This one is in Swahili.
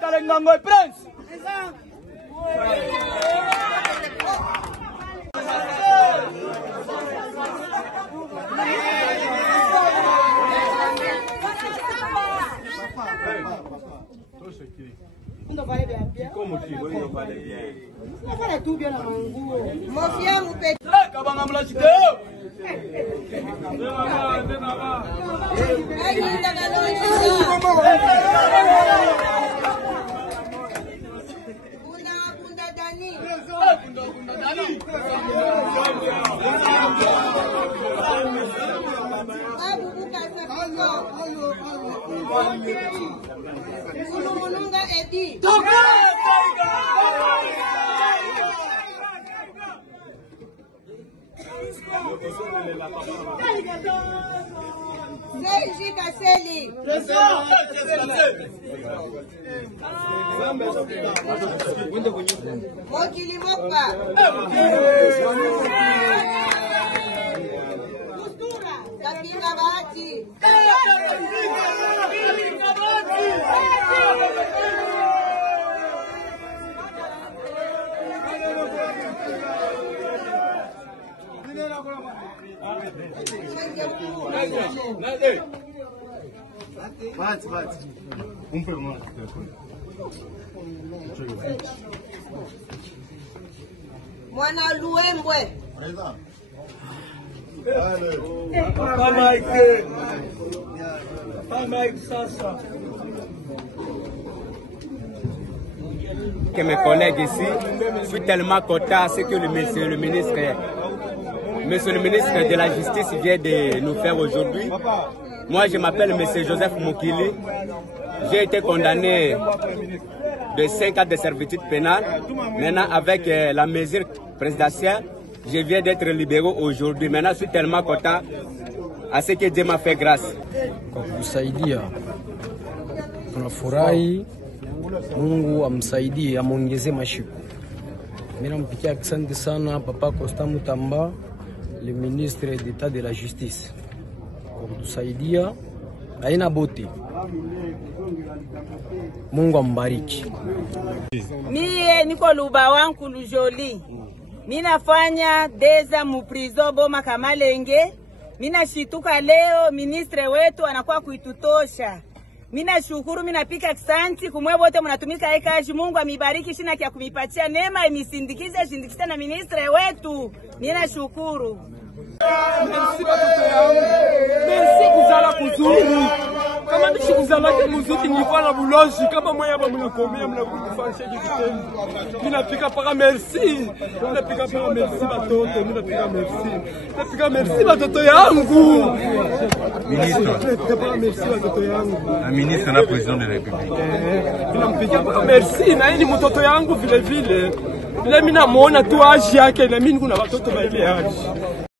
Kalengango Prince. Como que eu falei bien? Não fala tu bien na manguo. Mafia mu pe. Kabanga mlashite. Ainda galera. Bunda Dani. Bunda Dani. Abu buka safizo. Mununga Edi. Seiji Kaseli. Mokili Moka. Kapinga Bahati. Bate. Pegou lá. Mwana Luembwe. Que mes collègues ici, je suis tellement content à ce que monsieur le ministre de la Justice vient de nous faire aujourd'hui. Moi, je m'appelle monsieur Joseph Mokili. J'ai été condamné de 5 ans de servitude pénale. Maintenant, avec la mesure présidentielle, je viens d'être libéré aujourd'hui. Maintenant, je suis tellement content à ce que Dieu m'a fait grâce. Kwa kusaidia tunafurahi, Mungu amsaidie, amuongezee mashiku. Mimi nampikia asante sana Papa Constant Mutamba, le ministre d'État de la Justice, kwa kutusaidia haina bote. Mungu ambariki. Mie niko luba wangu lujoli. Mina fanya deza muprizo Boma Kamalenge. Mina shituka leo ministre wetu anakuwa kuitutosha. Mina shukuru, mina pika kisanti kumwe wote mnatumika ekaji. Mungu amibariki shina kia kumipatia neema imisindikize na ministre wetu. Mina shukuru. Merci batoto yangu. Merci kuzala kuzuri. Kama nishi kuzala ke muziki nilikuwa na buloji kama moya ba mnakomea mnakufanisha kitendo. Mina pika para merci. Mina pika para merci batoto, mina pika merci. Mina pika merci batoto yangu. Ministre. Pika para merci batoto yangu. Un ministre na président de la République. Mina mpika para merci na yeye ni mtoto yangu vile vile. Bila mina muona tu aji yake na mimi kuna watoto ba ile aji.